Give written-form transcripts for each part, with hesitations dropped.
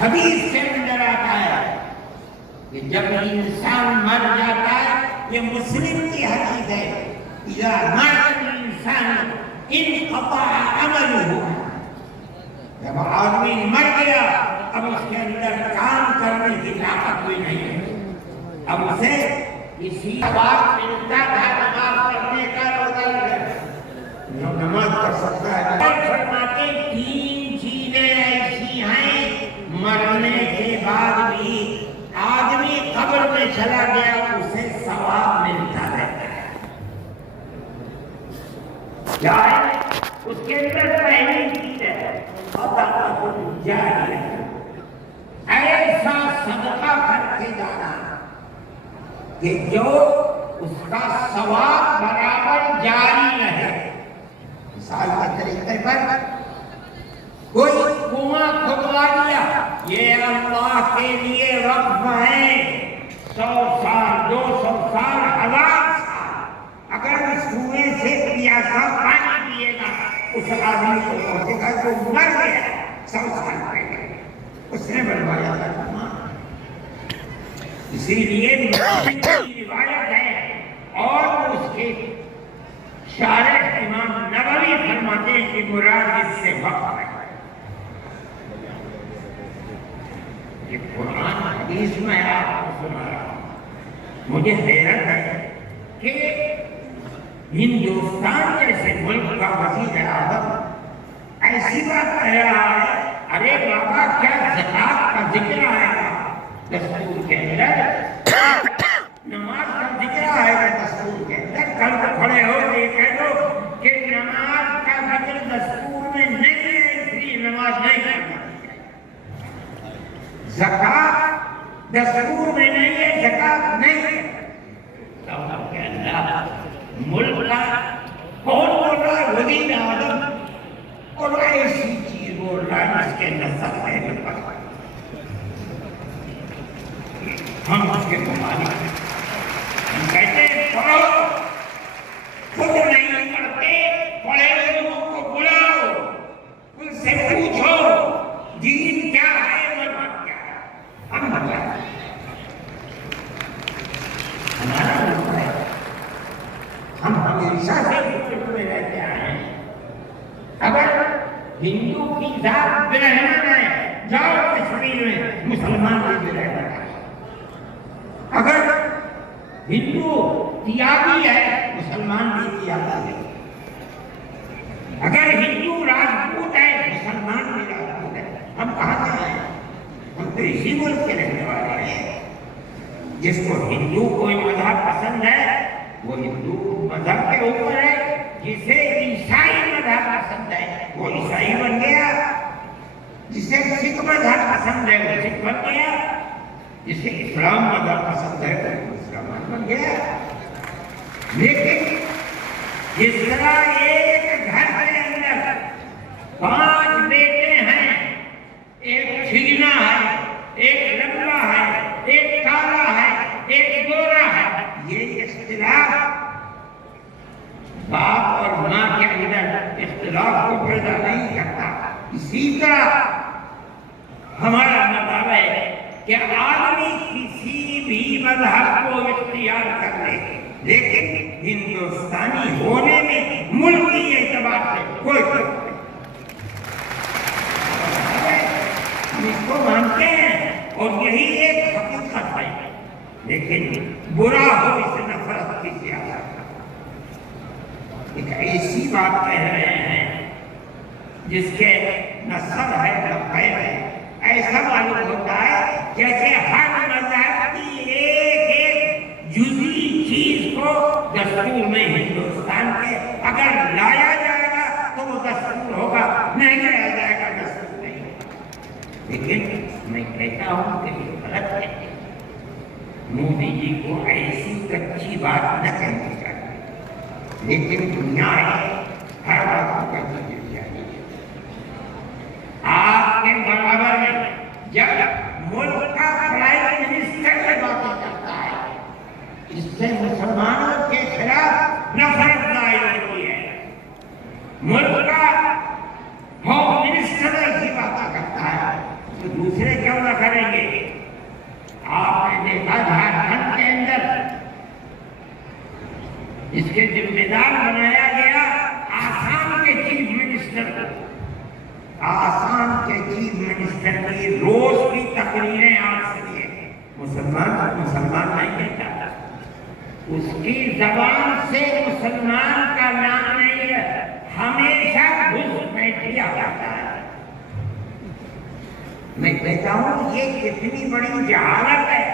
حدیث کے اندر آتا ہے کہ جب انسان مر جاتا ہے، یہ مسلم کی حدیث ہے، اذا مات الانسان انقطع عمله، جب آدمی مر گیا اب اس کے اندر کام کرنے کی طاقت کوئی نہیں ہے، اب اسے اسی بات ملتا تھا نماز پڑھنے کا، جو نماز پڑھ سکتا ہے۔ فرماتے تین چیزیں ایسی ہیں مرنے کے بعد بھی آدمی قبر میں چلا گیا اسے ثواب ملتا رہتا ہے۔ کیا ہے؟ اس کے اندر پہلی چیز ہے صدقہ جاریہ، ایسا صدقہ کر کے جانا کہ جو اس کا ثواب برابر جاری رہے۔ مثال کے طریقے پر کوئی کنواں کھدوا لیا، یہ اللہ کے لیے وقف ہے، 100 سال 200 سال 1000 سال، اگر اس کنویں سے پیاسا پانی پیے گا اس آدمی کو پہنچے گا جو مر گیا 100 سال پہلے، اس نے بنوایا تھا کنواں۔ اسی لیے مسلم کی روایت ہے اور اس کے شارح امام نووی فرماتے ہیں کہ مراد اس سے وقف ہے۔ یہ قرآن حدیث میں آپ کو سنا رہا ہوں، مجھے حیرت ہے کہ ہندوستان جیسے ملک کا وزیر اعظم ایسی بات کہہ رہا ہے، ارے بابا کیا زکوٰۃ کا ذکر آئے گا دستور کے اندر، نماز کا ذکر آئے گا دستور کے اندر، کل کو کھڑے ہو کے کہہ دو کہ نماز کا ذکر دستور میں نہیں ہے اس لیے نماز نہیں کرنا، زکوٰۃ دستور میں نہیں ہے زکوٰۃ نہیں ہے۔ ملک کا کون بول رہا ہے؟ وزیر اعظم، اور ایسی چیز بول رہا ہے جس کے نظر ہے ہم اس کے ممالک ہیں، ہم کہتے ہیں پڑھو، خود نہیں پڑھتے، پڑھے لوگوں کو بلاؤ، ان سے پوچھو دین کیا ہے مذہب کیا ہے، ہم بتائیں۔ ہمارا ملک ہے، ہم ہمیشہ سے ملک میں رہتے آئے ہیں، اگر ہندو کی ذات برہمن ہے جاؤ کشمیر میں مسلمان بھی برہمن ہے، اگر ہندو تیاگی ہے مسلمان بھی تیاگی ہے، اگر ہندو راجپوت ہے مسلمان بھی راجپوت ہے، ہم کہاں سے ہیں؟ ہم تو اسی ملک کے رہنے والے ہیں۔ جس کو ہندو کوئی مذہب پسند ہے وہ ہندو مذہب کے اوپر ہے، جسے عیسائی مذہب پسند ہے وہ عیسائی بن گیا، جسے سکھ مذہب پسند ہے وہ سکھ بن گیا، جسے اسلام مذہب پسند ہے وہ مسلمان بن گیا۔ لیکن جس طرح ایک گھر کے اندر 5 بیٹے ہیں، ایک چھگنا ہے، ایک لمبا ہے، ایک کالا ہے، ایک گورا ہے، یہ اختلاف باپ اور ماں کے اندر اختلاف کو پیدا نہیں کرتا۔ اسی طرح ہمارا مطلب ہے کہ آدمی کسی بھی مذہب کو اختیار کر لے، لیکن ہندوستانی ہونے میں ملکی اعتبار سے کوئی فرق نہیں۔ ہم اس کو مانتے ہیں اور یہی ایک حقیقت ہے، لیکن برا ہو اس نفرت کی سیاست۔ ایک ایسی بات کہہ رہے ہیں جس کے نہ سر ہے نہ پیر ہے، ایسا معلوم ہوتا ہے جیسے ہر مذہب کی ایک جزئی چیز کو دستور میں ہندوستان کے اگر لایا جائے گا تو وہ دستور ہوگا، نہیں لایا جائے گا دستور نہیں ہوگا۔ لیکن میں کہتا ہوں کہ یہ غلط ہے، مودی جی کو ایسی کچی بات نہ کہنی چاہیے، لیکن دنیا ہے ہر بات کو کہنی چاہیے۔ آپ کے برابر میں جب ملک کا پرائم منسٹر سے باتیں کرتا ہے، اس سے مسلمانوں کے خلاف نفرت ظاہر ہوتی ہے۔ ملک کا ہوم منسٹر ایسی باتیں کرتا ہے تو دوسرے کیا نہ کریں گے. آپ نے دیکھا جھارکھنڈ کے اندر اس کے ذمہ دار بنایا گیا آسام کے چیف منسٹر کو. آسام کے چیف منسٹر کی روز کی تقریریں آپ سنیے. مسلمان نہیں کہتا. اس کی زبان سے مسلمان کا نام نہیں ہے. ہمیشہ گھس بیٹھیا جاتا ہے. میں کہتا ہوں یہ کتنی بڑی جہالت ہے.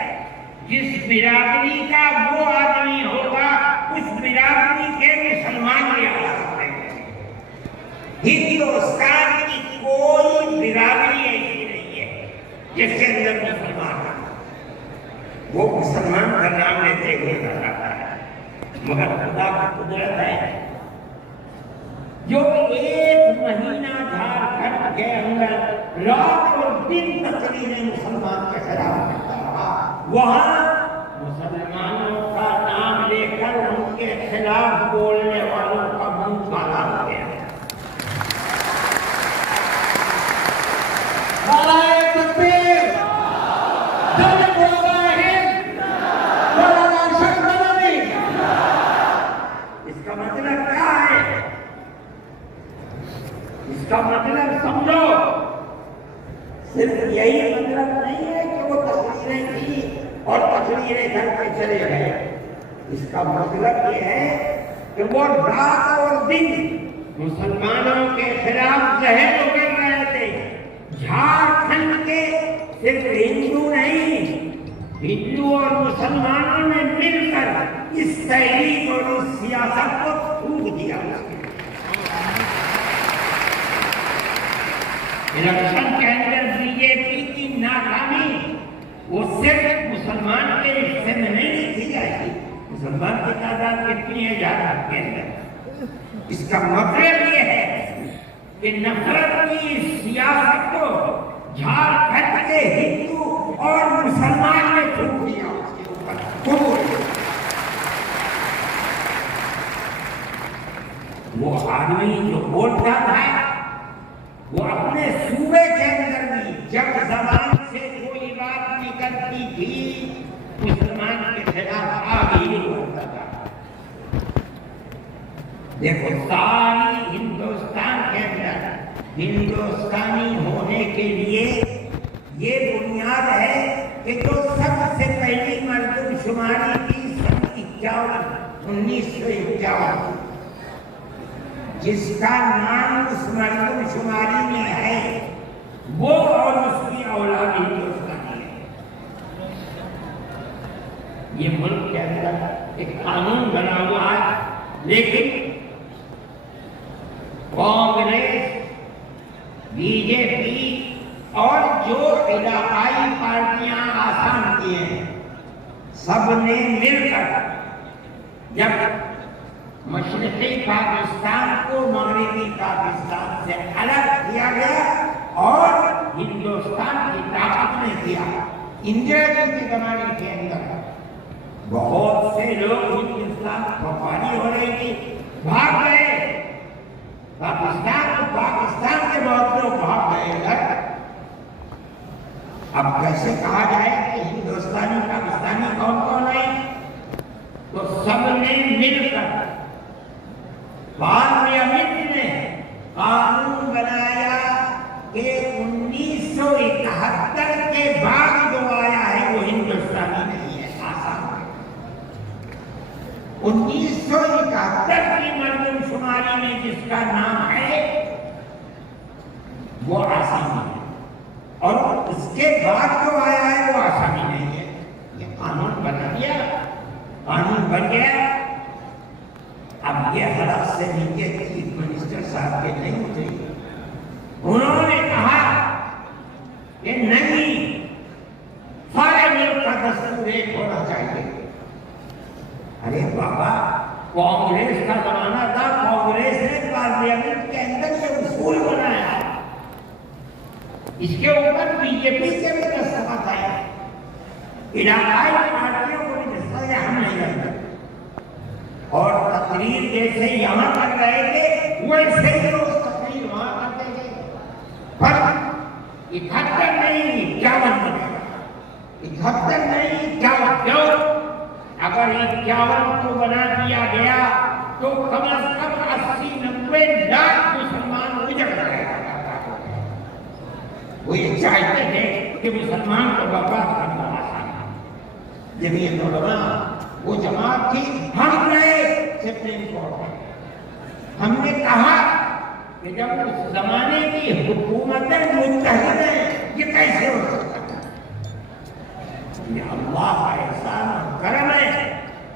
جس برادری کا وہ آدمی ہوگا اس برادری کے مسلمان بھی آ سکتے ہیں. ہندوستان کی کوئی برادری ایسی نہیں ہے جس کے اندر مسلمان ہے. وہ مسلمان کا نام لیتے ہوئے جاتا ہے. مگر خدا کی قدرت ہے جو ایک مہینہ جھارکھنڈ کے اندر رات اور دن تقریریں مسلمان کے خلاف کرتا رہا. وہاں مسلمانوں کا نام لے کر ان کے خلاف بولنے والوں کا منہ کالا ہو گیا. اس کا مطلب کیا ہے؟ اس کا مطلب سمجھو. صرف یہی مطلب نہیں ہے کہ وہ تقریریں کی اور تقریریں کر کے چلے گئے. اس کا مطلب یہ ہے کہ وہ رات اور دن مسلمانوں کے خلاف زہر اگل رہے تھے. جھارکھنڈ کے صرف ہندو نہیں، ہندو اور مسلمانوں نے مل کر اس تحریک اور اس سیاست کو تھوک دیا. الیکشن کے اندر بی جے پی کی ناکامی وہ صرف مسلمان کے حصے میں نہیں تھی جاتی. مسلمان کی تعداد کتنی ہے جھارکھنڈ کے اندر؟ اس کا مطلب یہ ہے کہ نفرت کی سیاست کو جھارکھنڈ کے ہندو اور مسلمان نے تھوک دیا. اس کے اوپر وہ آدمی جو بولتا تھا وہ اپنے صوبے کے اندر بھی جب زبان سے کوئی بات نکلتی تھی مسلمان کے خلاف آگے ہی بولتا تھا. دیکھو ساری ہندوستان کے اندر ہندوستانی ہونے کے لیے یہ بنیاد ہے کہ جو سب سے پہلی مردم شماری کی سن 1951 جس کا نام اس مردم شماری میں ہے وہ اور اس کی اولاد ہندوستانی ہے. یہ ملک کے اندر ایک قانون بنا ہوا ہے لیکن کانگریس، بی جے پی اور جو علاقائی پارٹیاں آسام کی ہیں سب نے مل کر جب مشرقی پاکستان کو مغربی پاکستان سے الگ کیا گیا اور ہندوستان کی طاقت نے کیا. اندرا جی کے زمانے کے اندر بہت سے لوگ ہندوستان وفاداری ہو رہی تھی بھاگ گئے پاکستان کے بہت لوگ بھاگ گئے ادھر. اب کیسے کہا جائے کہ ہندوستانی پاکستانی کون کون ہے؟ تو سب نے مل کر پارلیمنٹ نے قانون بنایا کہ 1971 کے بعد جو آیا ہے وہ ہندوستانی نہیں ہے، آسام ہے. 1971 کی مردم شماری میں جس کا نام ہے وہ آسامی ہے اور اس کے بعد جو آیا ہے وہ آسامی نہیں ہے. یہ قانون بنا دیا، قانون بن گیا. اب یہ حلق سے نیچے چیف منسٹر صاحب کے نہیں اتری. انہوں نے کہا کہ نہیں، سارے ملک کا دستور ایک ہونا چاہیے. ارے بابا کانگریس کا زمانہ تھا، کانگریس نے پارلیمنٹ کے اندر یہ اصول بنایا، اس کے اوپر بی جے پی کے بھی دستخط آئے، علاقائی پارٹیوں کو بھی دستخط ہے. ہم نہیں کرتے اور تقریر جیسے یہاں کر رہے تھے ویسے ہی روز تقریر وہاں کرتے تھے. پر 71 نہیں 51 بنے گا، 71 نہیں 51 کیوں؟ اگر 51 کو بنا دیا گیا تو کم از کم 80-90 لاکھ مسلمان اجڑ جائے گا۔ وہ یہ چاہتے تھے کہ مسلمان کو برباد کرنا آسان ہے۔ جمعیت علماء وہ جماعت تھی، ہم گئے سپریم کورٹ میں، ہم نے کہا کہ جب اس زمانے کی حکومتیں متحد ہیں یہ کیسے ہو سکتا ہے؟ یہ اللہ کا احسان اور کرم ہے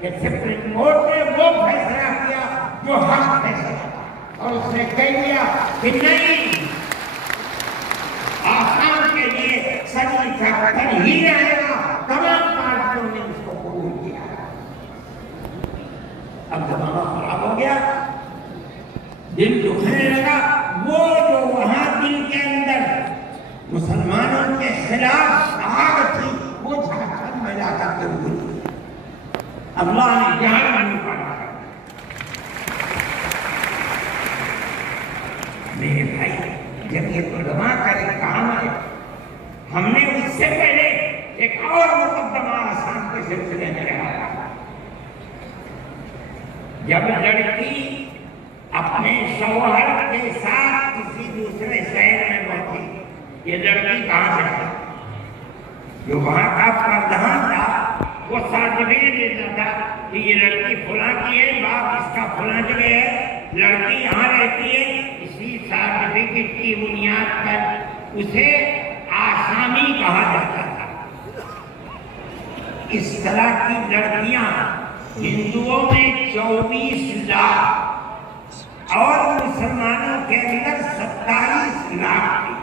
کہ سپریم کورٹ نے وہ فیصلہ کیا جو حق فیصلہ تھا، اور اس نے کہہ دیا کہ نہیں، آسان کے لیے سچی فیصلہ ہی رہے گا۔ تمام پارٹیوں نے اس کو قبول کیا۔ اب زمانہ خراب ہو گیا، دل دکھنے لگا، وہ جو وہاں دل کے اندر مسلمانوں کے خلاف آگ تھی وہ جھارکھنڈ میں جا کر کے ہوئی۔ اللہ نے جہاں نہیں پڑھا۔ میرے بھائی، جمعیت علماء کا ایک کام ہے، ہم نے اس سے پہلے ایک اور مقدمہ آسان کے سلسلے میں رہا۔ جب لڑکی اپنے شوہر کے ساتھ کسی دوسرے شہر میں پہنچی، یہ لڑکی کہاں سے تھا؟ جو وہاں کا پردھان تھا وہ سرٹیفکیٹ دیتا تھا کہ یہ لڑکی فلاں کی ہے، باپ اس کا فلاں جگہ ہے، لڑکی یہاں رہتی ہے۔ اسی سرٹیفکیٹ کی بنیاد پر اسے آسامی کہا جاتا تھا۔ اس طرح کی لڑکیاں ہندوؤں میں 24 لاکھ اور مسلمانوں کے اندر 27 لاکھ تھی۔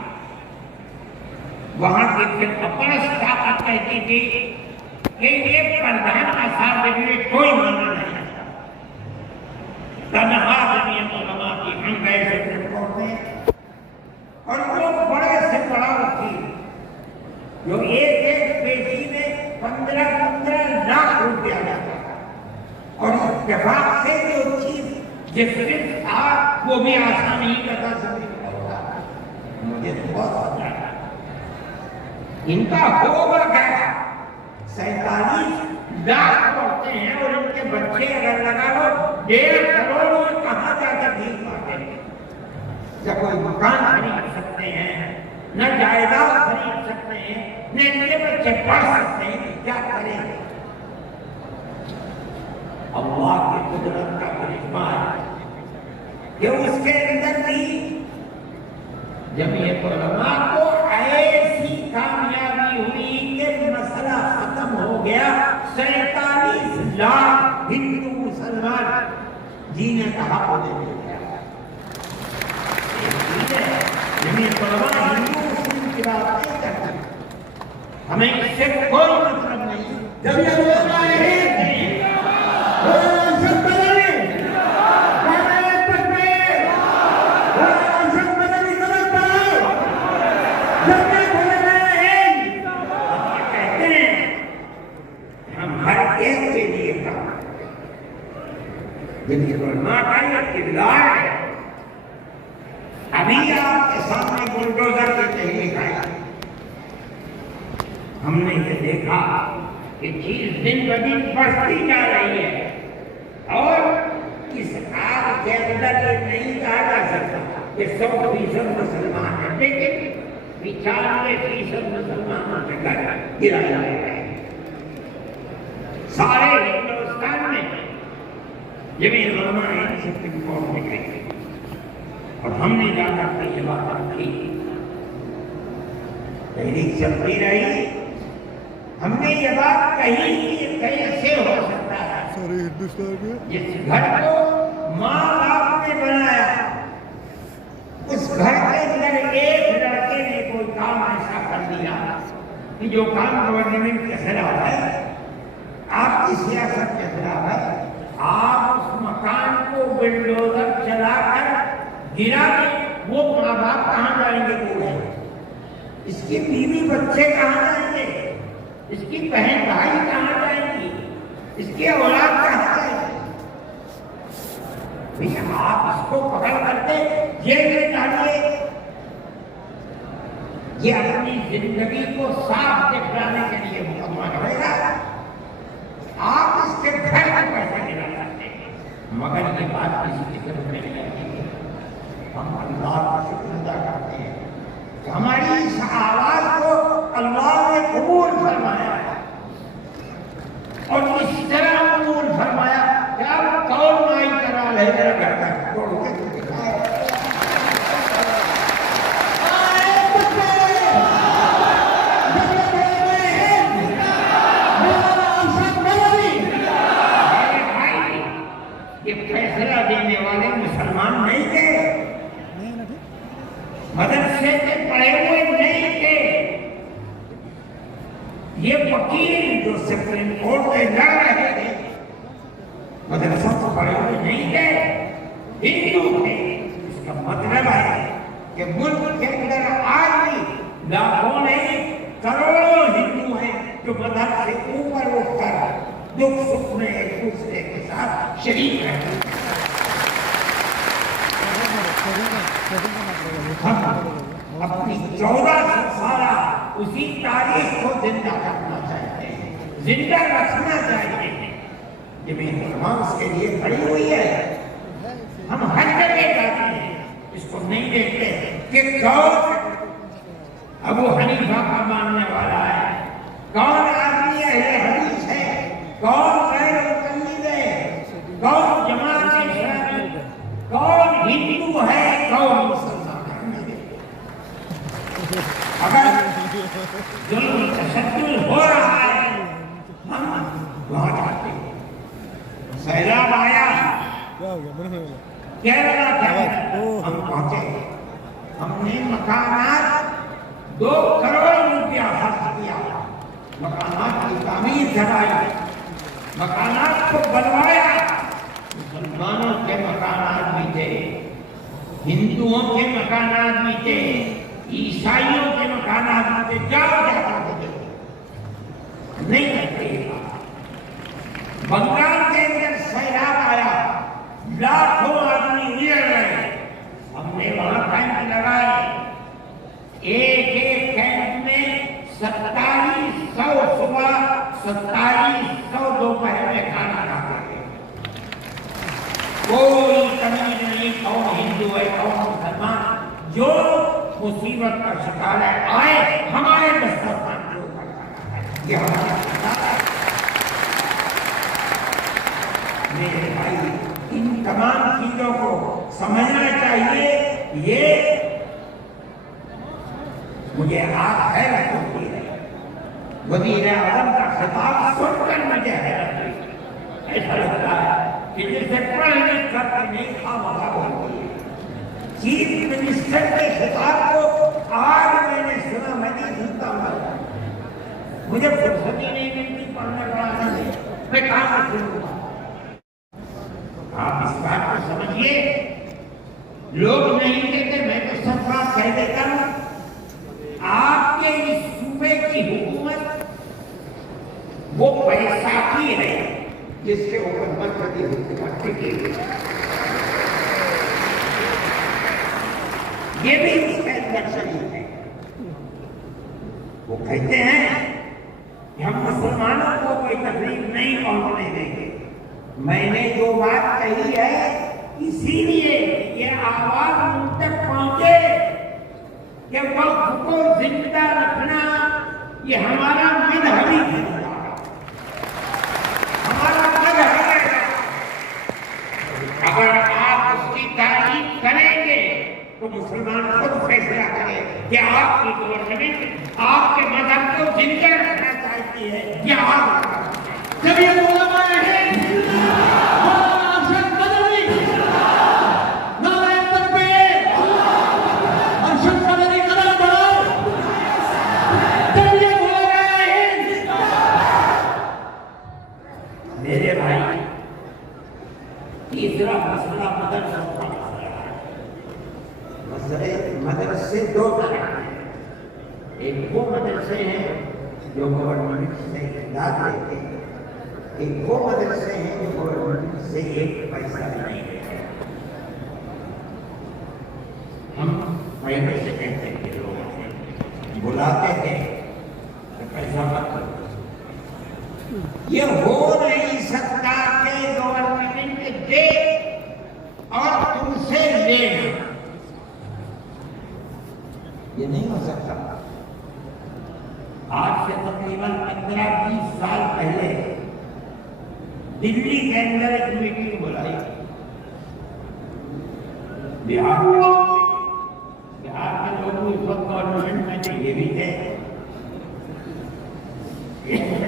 وہاں کی فرقہ طاقت کہتی تھی کہ یہ پردھان کا سرٹیفکیٹ کوئی مانا نہیں ہے۔ تنہا جمعیت علماء کی ہم گئے سپریم کورٹ میں، اور وہ بڑے سے بڑا وکیل جو ایک پیشی میں 15 لاکھ روپیہ جاتا تھا، اور اتفاق سے جو چیف جسٹس تھا وہ بھی آسان ہی کا سپریم کورٹ تھا۔ مجھے بہت اچھا لگا ان کا ہوگا کیا؟ 47 لاکھ پڑھتے ہیں اور ان کے بچے اگر لگا لو 1.5 کروڑ، وہ کہاں جا کر بھیک مانگتے ہیں؟ جب کوئی مکان خرید سکتے ہیں، نہ جائیداد خرید سکتے ہیں، نہ ان کے بچے پڑھ سکتے ہیں، کیا کریں گے؟ اللہ کی قدرت کا کرشمہ ہے کہ اس کے اندر بھی جمعیت علماء کو ایسی کامیابی ہوئی کہ مسئلہ ختم ہو گیا۔ 47 لاکھ ہندو مسلمان جینے کا حق ہونے دیا۔ جمعیت علماء ہندو مسلم کی بات نہیں کرتی، ہمیں اس سے کوئی مطلب نہیں۔ جمعیت علماء جمعیت علماء کا یہ کردار ہے۔ ابھی آپ کے سامنے بلڈوزر کی تحریک آئی، ہم نے یہ دیکھا کہ چیز دن بدن بڑھتی جا رہی ہے، اور اس آگ کے اندر یہ نہیں کہا جا سکتا کہ 100% مسلمان ہیں، لیکن 95% مسلمانوں کے گھر گرا جائے گا۔ سارے ہندوستان میں جمعیت علماء نے سپریم کورٹ میں گئی، اور ہم نے جا کر کے یہ بات رکھی، تحریک چلتی رہی، ہم نے یہ بات کہی کہ کیسے ہو سکتا ہے جس گھر کو ماں باپ نے بنایا، اس گھر کے اندر ایک لڑکے نے کوئی کام ایسا کر دیا کہ جو کام گورنمنٹ کے خلاف ہے، آپ کی سیاست کے خلاف ہے، آپ اس مکان کو بلڈوزر چلا کر گرا کے وہ ماں باپ کہاں جائیں گے؟ بوڑھے، اس کی بیوی بچے کہاں جائیں گے؟ اس کی بہن بھائی کہاں جائیں گی؟ اس کی اولاد کہاں جائے گی؟ آپ اس کو پکڑ کرتے جیل میں ڈالیے، یہ اپنی زندگی کو صاف دکھلانے کے لیے مسلمان ہوئے گا. آپ اس کے گھر میں پیسہ گرا سکتے ہیں مگر یہ بات کسی کی سمجھ میں نہیں آتی. ہم اللہ کا شکر ادا کرتے ہیں کہ ہماری اس آواز کو اللہ نے قبول فرمایا اور اس طرح قبول فرمایا کہ اب کون مائی کرا لے میرا گھر کا توڑ کے فیصلہ دینے والے مسلمان نہیں تھے, مدرسے سے پڑھے ہوئے نہیں تھے. یہ وکیل جو سپریم کورٹ میں لڑ رہے تھے مدرسوں سے پڑھے ہوئے نہیں تھے, ہندو تھے. اس کا مطلب ہے کہ ملک کے اندر آج بھی لاکھوں نہیں کروڑوں ہندو ہیں جو مذہب سے اوپر اٹھ کر دکھ سکھ میں ایک دوسرے کے ساتھ شریک رہتے ہیں. ہم اپنی 1400 سالہ اسی تاریخ کو زندہ کرنا چاہتے ہیں, زندہ رکھنا چاہتے ہیں. یہ بھی مسلمان اس کے لیے کھڑی ہوئی ہے. ہم ہر جگہ جاتے ہیں, اس کو نہیں دیکھتے کہ کون ابو حنیفہ کا ماننے والا ہے, کون آدمی اہل حدیث ہے, کون غیر مقلد ہے, کون جماعت اسلامی, کون ہندو ہے, کون مسلمان ہے. اگر ظلم تشدد ہو رہا ہے ہم وہاں جاتے ہیں. سیلاب آیا کیرلا ہم پہنچے, ہم نے مکانات 2 کروڑ روپیہ خرچ کیا, مکانات کی تعمیر کرائی, مکانات کو بنوایا. مسلمانوں کے مکانات بھی تھے, ہندوؤں کے مکانات بھی تھے, عیسائیوں کے مکانات بھی تھے. جاؤ جا کر نہیں کرتے. بنگال کے اندر سیلاب آیا, لاکھوں آدمی اجڑ گئے. ہم نے وہاں کیمپ لگائے. ایک کیمپ میں 2700 صبح 2700 دوپہر میں کھانا کھاتے تھے. کوئی تمیز نہیں کون ہندو ہے کون مسلمان. جو مصیبت کا شکار ہے آئے ہمارے دسترخوان کے اوپر کھانا ہے. یہ ہمارا شکار ہے. میرے بھائی ان تمام چیزوں کو سمجھنا چاہیے. یہ مجھے آج حیرت ہوتی ہے, وزیر اعظم کا خطاب سن کر مجھے حیرت ہوئی. ایسا لگتا ہے کہ جسے پڑھ لکھ کر کے نہیں تھا وہاں بولتی ہے. چیف منسٹر کے خطاب کو آج میں نے سنا, میں نہیں سنتا ہوں, مجھے فرصت ہی نہیں ملتی پڑھنے پڑھانے میں, میں کہاں سے سنوں گا. آپ اس بات کو سمجھیے, لوگ نہیں کہتے, میں تو سب بات کہہ دیتا ہوں. آپ کے اس صوبے کی حکومت وہ بیساکھی ہے جس کے اوپر مرکزی حکومت ٹکی ہوئی ہے. یہ بھی اس کے اندر شریک ہے. وہ کہتے ہیں کہ ہم مسلمانوں کو کوئی تکلیف نہیں پہنچنے دیں گے. میں نے جو بات کہی ہے اسی لیے یہ آواز ان تک پہنچے کہ وقت کو زندہ رکھنا یہ ہمارا مذہبی فریضہ ہے, ہمارا مذہب ہے. اگر آپ اس کی تعریف کریں گے تو مسلمان خود فیصلہ کرے کہ آپ کی گورنمنٹ آپ کے مذہب کو زندہ رکھنا چاہتی ہے یا آپ جب یہ علماء ہیں مدرسے 2 طرح ہیں. ایک وہ مدرسے ہیں جو گورنمنٹ سے امداد دیتے ہیں, ایک وہ مدرسے ہیں جو گورنمنٹ سے ایک پیسہ نہیں دیتے. ہم پہلے سے کہتے ہیں کہ لوگ ایسا مت یہ ہو نہیں سکتا کہ گورنمنٹ دے اور تم سے لینا، یہ نہیں ہو سکتا۔ آج سے تقریباً 15-20 سال پہلے دلی کے اندر ایک میٹنگ بلائی، بہار کے لوگ اس وقت گورنمنٹ میں تو یہ بھی تھے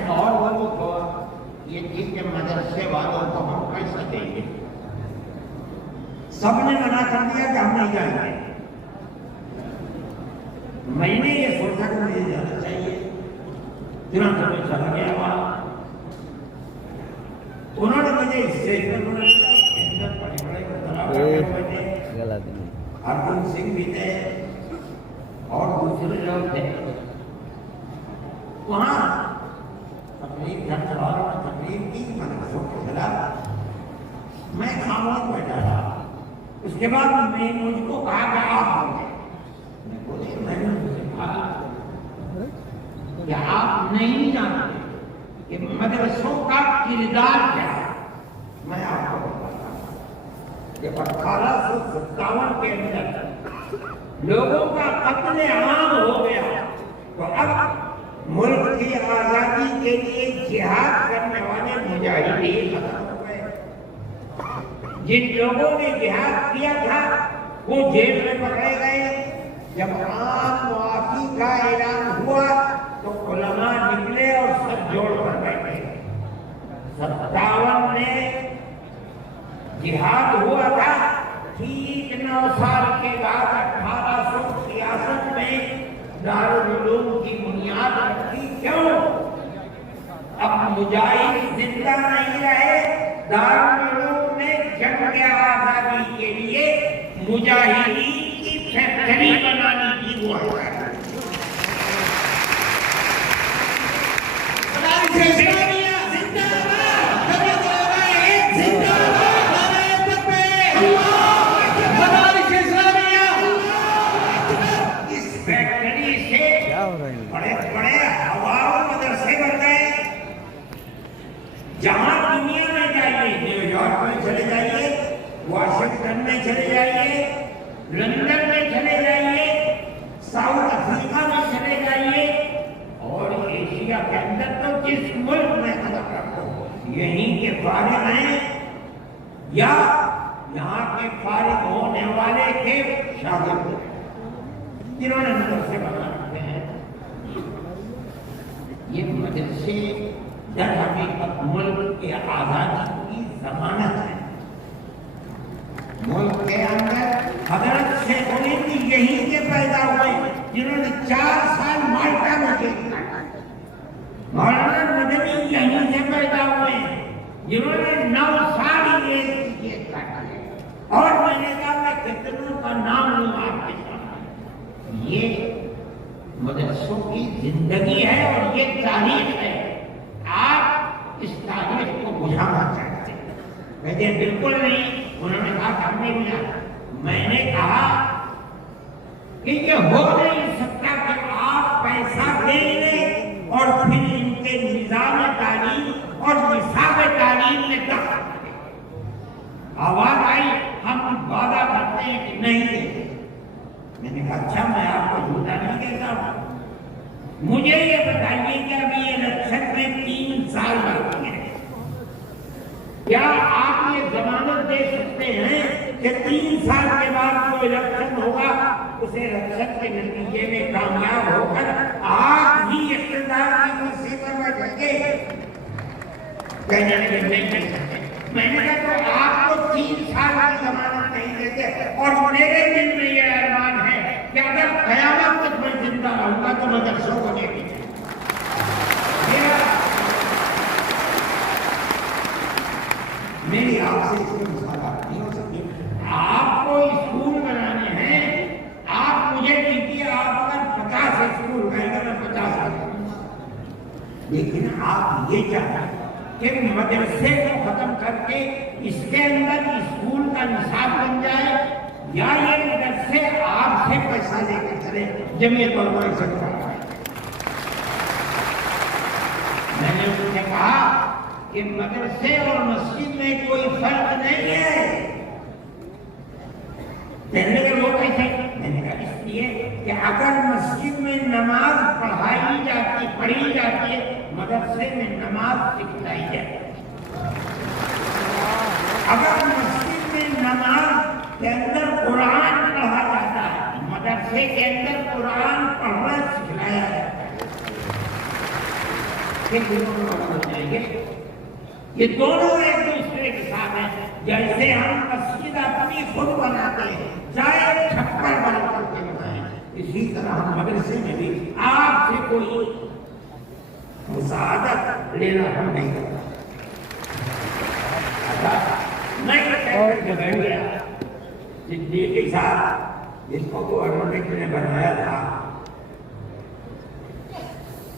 اور وہ لوگ یہ چیز کے مدرسے والوں کو ہم پیسہ دیں گے، سب نے منع کر دیا کہ ہم نہیں جائیں گے۔ میں نے یہ سوچا کہ مجھے جانا چاہیے، چنانچہ میں چلا گیا وہاں۔ انہوں نے مجھے اسٹیج پر بڑے بڑے ارجن سنگھ بھی تھے اور دوسرے لوگ تھے وہاں تقریر کی مدرسوں کے خلاف۔ میں خاموش بیٹھا رہا۔ اس کے بعد میں مجھ کو کہا کہ آپ ہوں گے، میں نے ان سے کہا کہ آپ نہیں جانتے کہ مدرسوں کا کردار کیا ہے۔ میں آپ کو بتاتا ہوں کہ 1857 کے اندر لوگوں کا قتل عام ہو گیا، تو اب ملک کی آزادی کے لیے جہاد کرنے والے مجاہدین ختم ہو گئے۔ جن لوگوں نے جہاد کیا تھا وہ جیل میں پکڑے گئے۔ جب عام معافی کا اعلان ہوا تو علماء نکلے اور سب جوڑ کر بیٹھے۔ 57 میں جہاد ہوا تھا، ٹھیک 9 سال کے بعد 1866 میں دارالعلوم کی بنیاد رکھی۔ کیوں؟ اب مجاہد زندہ نہیں رہے، دارالعلوم میں جنگ آزادی کے لیے مجاہدین کی فیکٹری بنانے کی وہ ہے۔ جہاں دنیا میں جائیے، نیو یارک میں چلے جائیے، واشنگٹن میں چلے جائیے، لندن میں چلے جائیے، ساؤتھ افریقہ میں چلے جائیے، اور ایشیا کے اندر تو جس ملک میں خطر رکھو یہیں کے فارغ ہیں یا یہاں کے فارغ ہونے والے کے شاگرد ہیں جنہوں نے مدرسے بنا رکھے ہیں۔ یہ مدرسے در حقیقت ملک کی آزادی کی ضمانت ہے۔ ملک کے اندر حضرت شیخ الہند یہیں کے پیدا ہوئے جنہوں نے 4 سال مالٹا میں جیل کاٹا۔ مولانا مدنی یہیں سے پیدا ہوئے جنہوں نے 9 سال انگریز کی جیل کاٹا۔ اور میں نے کہا میں کتنوں کا نام لوں آپ کے سامنے۔ یہ مدرسوں کی زندگی ہے اور یہ تاریخ ہے۔ آپ اس تاریخ کو بجھانا چاہتے ہیں؟ کہتے ہیں بالکل نہیں۔ انہوں نے کہا کہ ہم نہیں بجھانا۔ میں نے کہا کہ یہ ہو نہیں سکتا کہ آپ پیسہ دیں گے اور پھر ان کے نظام تعلیم اور نصاب تعلیم میں دخل کریں۔ آواز آئی ہم وعدہ کرتے ہیں کہ نہیں دیں گے۔ میں نے کہا اچھا میں آپ کو جھوٹا نہیں کہتا ہوں، مجھے یہ بتائیے کہ ابھی الیکشن میں 3 سال باقی ہیں، کیا آپ یہ ضمانت دے سکتے ہیں کہ 3 سال کے بعد جو الیکشن ہوگا اس الیکشن کے نتیجے میں کامیاب ہو کر آپ ہی اقتدار کی کرسی پر بیٹھیں گے؟ کہنے لگے نہیں کہہ سکتے۔ میں نے کہا تو آپ کو 3 سال کی ضمانت نہیں دیتے، اور میرے دل میں یہ ارمان ہے کہ اگر قیامت تک میں زندہ رہوں گا تو مدرسوں کو لے کے جائیں۔ میری آپ سے اس میں مساوات نہیں ہو سکتی۔ آپ کو اسکول بنانے ہیں، آپ مجھے دیجیے، آپ اگر 50 اسکول کہیں گے میں 50 کروں گا، لیکن آپ یہ چاہتے ہیں کہ مدرسے کو ختم کر کے اس کے اندر اسکول کا نصاب بن جائے، یا یہ مدرسے آپ سے پیسہ لے کر چلے جمعیت علماء سے کرا رہا ہے۔ میں نے ان سے کہا کہ مدرسے اور مسجد میں کوئی فرق نہیں ہے. کہنے لگے وہ کیسے؟ میں نے کہا اس لیے کہ اگر مسجد میں نماز پڑھی جاتی ہے مدرسے میں نماز سکھلائی جاتی ہے. اگر مسجد میں نماز کے اندر قرآن پڑھا جاتا ہے مدرسے کے اندر قرآن پڑھنا سکھلایا جاتا ہے. یہ دونوں ایک دوسرے کے ساتھ ہیں. جیسے ہم مسجد اپنی خود بناتے ہیں چاہے چھپر بنا کر کے بنائیں اسی طرح ہم مدرسے میں بھی آپ سے کوئی مساعدت لینا ہم نہیں کرتا. میں بیٹھ گیا صدیقی صاحب جس کو گورنمنٹ نے بنایا تھا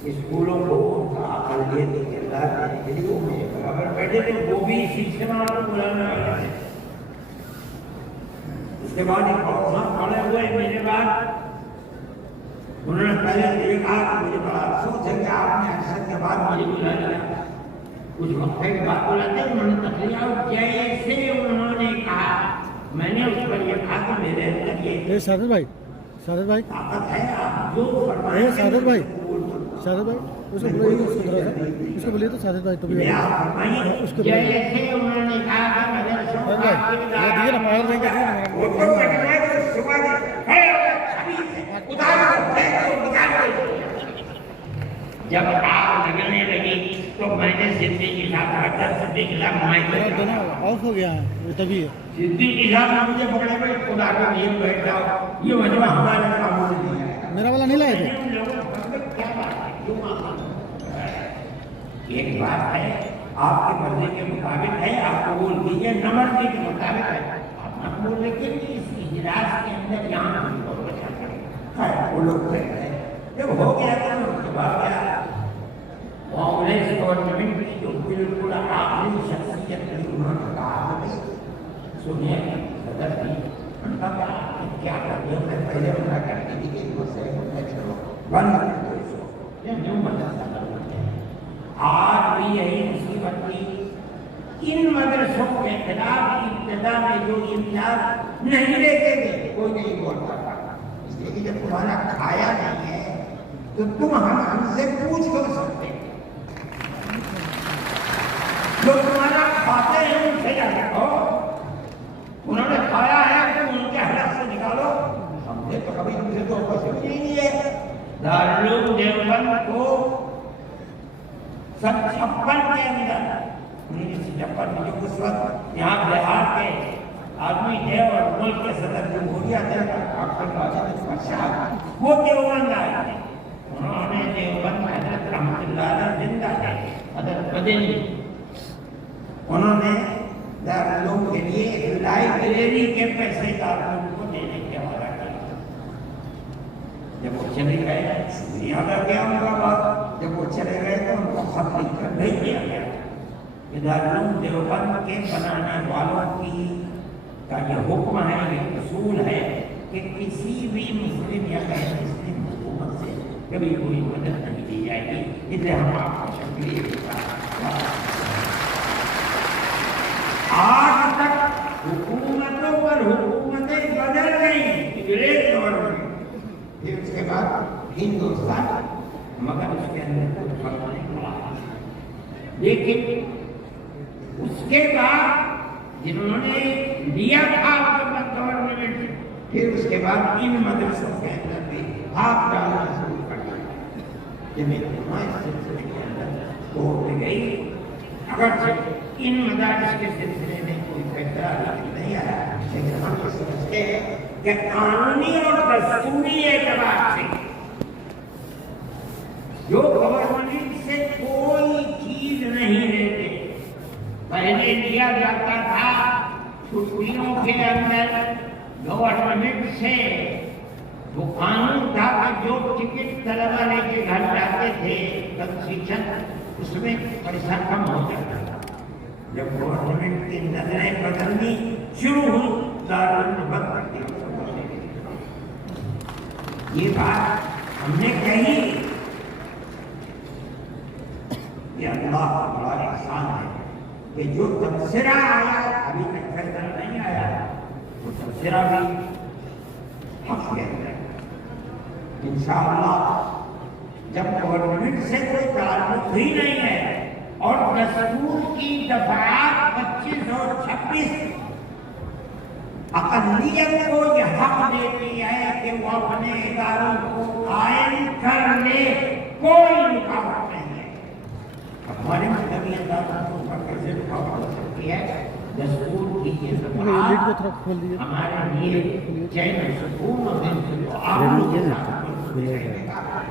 اسکولوں کو اقلیت کے اللہ دینے کے لیے وہ میرے برابر بیٹھے تھے. وہ بھی اسی سے کو بلانے والے تھے. اس کے بعد ایک اور کھڑے ہوئے میرے بعد انہوں نے پہلے یہ کہا کہ مجھے بڑا افسوس ہے کہ آپ نے اکثر کے بعد مجھے بلا لیا. کچھ وقت کے بعد بلاتے انہوں نے تقریر جیسے انہوں نے کہا میں نے اس پر یہ کہا کہ میرے اندر یہ سعادت بھائی طاقت ہے آپ جو فرمائیں. سعادت بھائی اس کو بولیے تو سعادت بھائی تو بھی اس کو جیسے انہوں نے کہا کہ مدرسوں دیجیے نا پائر دیں جب آگ لگنے لگی تو میں نے صدیقی صاحب آف ہو گیا ہے تبھی صدیقی صاحب نے مجھے پکڑے ہوئے خدا کا نیم بیٹھ جاؤ یہ مجمع ہمارے کاموں نہیں ہے. میرا والا نہیں لائے تھے. ایک بات ہے آپ کے مرضی کے مطابق ہے آپ قبول کیجیے نہ مرضی کے مطابق ہے آپ نہ قبول لیکن اس اجلاس کے اندر یہاں وہ لوگ جب ہو گیا تھا اس کے بعد کیا کانگریس گورنمنٹ کی جو بالکل آخری شخصیت تھی انہوں نے کہا سنیے صدر جی کیا کرتے ہو میں پہلے بنا کرتی تھی کہ ان کو صحیح چلو بند کر دو اس کو یہ کیوں مدرسہ آج بھی یہی مصیبت تھی. ان مدرسوں کے خلاف ابتدا میں جو امتیاز نہیں لیتے تھے کوئی نہیں بولتا تھا اس لیے کہ جب تمہارا کھایا نہیں ہے تو تم ہم سے پوچھ کر سکتے جو تمہارا کھاتے ہیں ان سے جا کے کہو انہوں نے کھایا ہے تو ان کے حلق سے نکالو. ہم نے تو کبھی ان سے تو پیسے بھی نہیں لیے. دارالعلوم دیوبند کو 56 کے اندر 1956 میں جو اس وقت یہاں بہار کے آدمی تھے اور ملک کے صدر جمہوریہ تھے ڈاکٹر راجندر شاہ وہ دیوبند آئے تھے. انہوں نے دیوبند میں حضرت رحمۃ اللہ علیہ زندہ تھے حضرت مدنی انہوں نے دارالعلوم کے لیے ایک لائبریری کے پیسے دارالعلوم کو دینے کے حوالہ کیا. جب وہ چلے گئے شکریہ کر گیا ان کا بات. جب وہ چلے گئے تو ان کو خط لکھ کر بھیج دیا گیا کہ دارالعلوم دیوبند کے بنانے والوں کی کا یہ حکم ہے یہ اصول ہے کہ کسی بھی مسلم یا غیر مسلم حکومت سے کبھی کوئی مدد نہیں دی جائے گی. اس لیے ہم آپ کو شکریہ. آج تک حکومتوں پر حکومتیں بدل گئی انگریز گورنمنٹ پھر اس کے بعد ہندوستان مگر اس کے اندر کچھ فرق نہیں پڑا. لیکن اس کے بعد جنہوں نے لیا تھا گورنمنٹ پھر اس کے بعد ان مدرسوں کے اندر بھی ہاتھ ڈالنا شروع کر دیا. جب ایک سلسلے کے اندر توڑ گئی اگرچہ ان مدارس کے سلسلے میں کوئی فیصلہ نہیں آیا لیکن ہم یہ سمجھتے ہیں کہ قانونی اور دستوری اعتبار سے جو گورنمنٹ سے کوئی چیز نہیں لیتے پہلے لیا جاتا تھا چھٹیوں کے اندر گورنمنٹ سے وہ قانون تھا کہ جو ٹکٹ طلبہ لے کے گھر جاتے تھے کنسیشن اس میں پیسہ کم ہو جاتا تھا. جب گورنمنٹ کی نظریں بدلنی شروع ہوئی دارالعلوم بند کر دیا. یہ بات ہم نے کہی یہ اللہ کا بڑا احسان ہے کہ جو تبصرہ آیا ابھی تک فیصلہ نہیں آیا، وہ تبصرہ بھی حق ہے۔ انشاءاللہ جب گورنمنٹ سے کوئی تعلق ہی نہیں ہے اور دستور کی دفعات 25 اور 26 اقلیت کو یہ حق دیتی ہے کہ وہ اپنے اداروں کو قائم کر لے، کوئی رکاوٹ نہیں ہے۔ ہمارے مذہبی اداروں کو کیسے رکاوٹ ہو سکتی ہے؟ دستور کی یہ دفعات ہمارے لیے چین سکون اور دل سے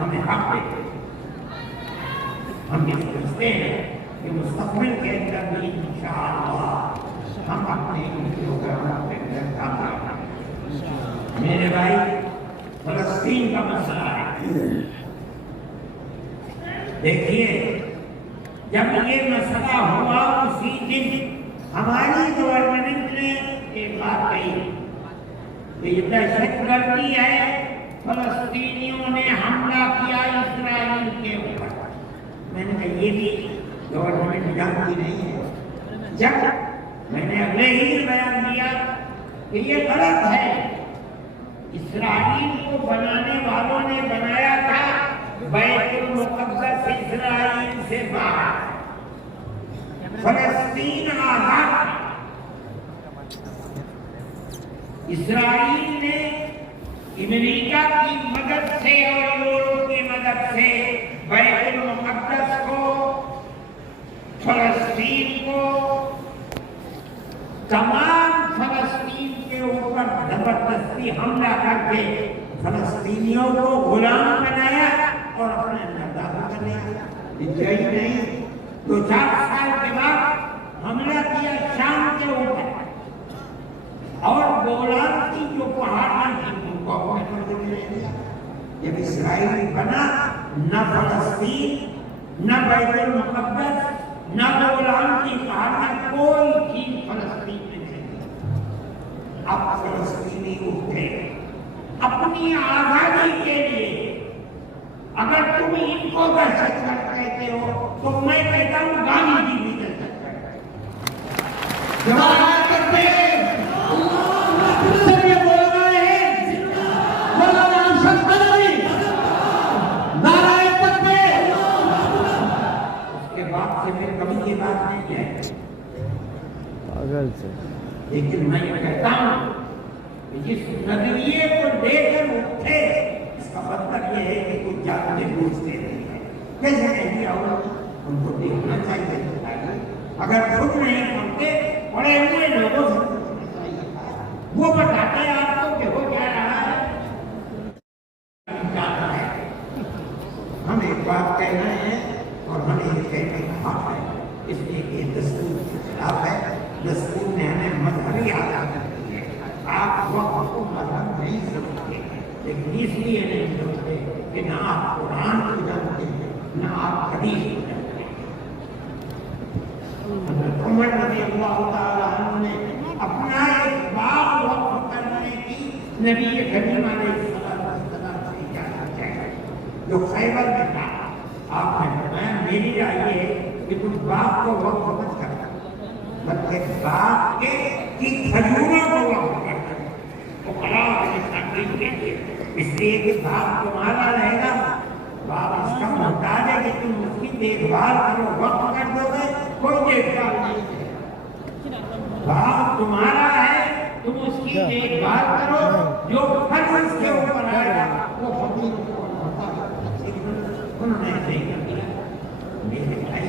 ہمیں حق دیتے ہیں۔ ہم یہ سمجھتے ہیں کہ مستقبل کے اندر بھی انشاءاللہ ہم اپنے پروگراموں کے اندر کام کریں گے۔ میرے بھائی، فلسطین کا مسئلہ ہے، دیکھیے جب یہ مسئلہ ہوا اسی دن ہماری گورنمنٹ نے ایک بات کہی کہ یہ دہشت گردی ہے، فلسطینیوں نے حملہ کیا اسرائیل کے اوپر۔ میں نے کہا یہ بھی گورنمنٹ جانتی نہیں ہے۔ جب میں نے اگلے ہی بیان دیا کہ یہ غلط ہے، اسرائیل کو بنانے والوں نے بنایا تھا بیت المقدس اسرائیل سے باہر، فلسطین آزاد۔ اسرائیل نے امریکہ کی مدد سے اور یورپ کی مدد سے بیت المقدس کو، فلسطین کو، تمام فلسطین کے اوپر زبردستی حملہ کر کے فلسطینیوں کو غلام بنایا اور اپنے اندر داخل کر لیا۔ یہی نہیں، 2-4 سال کے بعد حملہ کیا شام کے اوپر، اور گولان کی جو پہاڑیاں تھیں ان کو اپنے قبضے میں لے لیا۔ جب اسرائیل بنا، نہ فلسطین، نہ بیت المقدس، نہ گولان کی پہاڑیاں، کوئی چیز فلسطین میں نہیں تھی۔ اب فلسطینی اٹھے اپنی آزادی کے لیے۔ اگر تم ان کو دہشت گرد کہتے ہو تو میں کہتا ہوں گاندھی جی بھی دہشت گرد ہے۔ جواب کرتے لیکن میں یہ کہتا ہوں کہ جس نظریے کو دے کر اٹھے، اس کا مطلب یہ ہے کہ کچھ جانتے بوجھتے نہیں ہے۔ کیسے کہہ دیا ہو، ان کو دیکھنا چاہیے۔ اگر خود نہیں پڑھتے، پڑھے ہوئے لوگوں سے پوچھنا چاہیے، وہ بتاتے ہیں آپ کو کہ ہو کیا رہا ہے۔ ہم ایک بات کہہ رہے ہیں اور ہمیں یہ کہنے کا حق ہے، اس لیے کہ دستور کے خلاف ہے۔ دستور نے ہمیں مذہبی آزادی دی ہے۔ آپ وقت کو مذہب نہیں سمجھتے، لیکن اس لیے نہیں سمجھتے کہ نہ آپ قرآن کو جانتے ہیں، نہ آپ حدیث کو جانتے ہیں۔ حضرت عمر رضی اللہ تعالیٰ عنہ نے اپنا ایک باغ وقف کرنے کی نبی کریم علیہ السلام سے اجازت چاہیے، جو خیبر میں تھا۔ آپ نے فرمایا میری رائے ہے کہ تم باغ کو وقف مت کرنا، بلکہ باغ کی کھجوروں کو وقف کرنا، فقراء کی تقریب کے لیے، اس لیے کہ باغ تمہارا رہے گا۔ باغ اس کا محتاج ہے کہ تم اس کی دیکھ بھال کرو، وقف کر دو گے کوئی دیکھ بھال نہیں ہے۔ باغ تمہارا ہے، تم اس کی دیکھ بھال کرو، جو پھل اس کے اوپر آئے گا وہ فقیر کو محتاج ہے۔ انہوں نے نہیں کر دیا۔ میرے بھائی،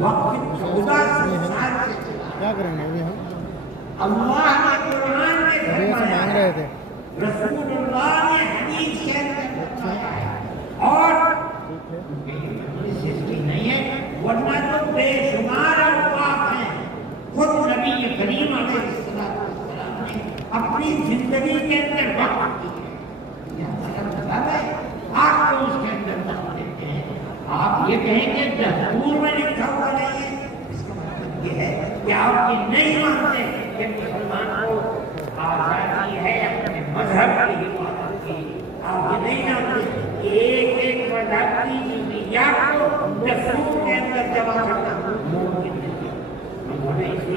وقت 1400 سال سے کیا کریں گے اللہ نے قرآن میں مانگ رہے تھے، رسول اللہ نے حدیث کے اندر بتایا ہے، اور نہیں ہے، ورنہ تو بے شمار اوقات ہیں۔ خود نبی کریم علیہ السلام نے اپنی زندگی کے اندر وقت کی ہے۔ یہ مطلب ہے آپ کو اس کے اندر وقت دیتے ہیں۔ آپ یہ کہیں گے دستور میں لکھا ہوا نہیں ہے، اس کا مطلب یہ ہے کہ آپ یہ نہیں مانتے کہ مسلمان کو آزادی ہے اپنے مذہب کی حفاظت کی۔ آپ یہ نہیں جانتے کہ ایک ایک مذہب کی جزیات کو دستور کے اندر جب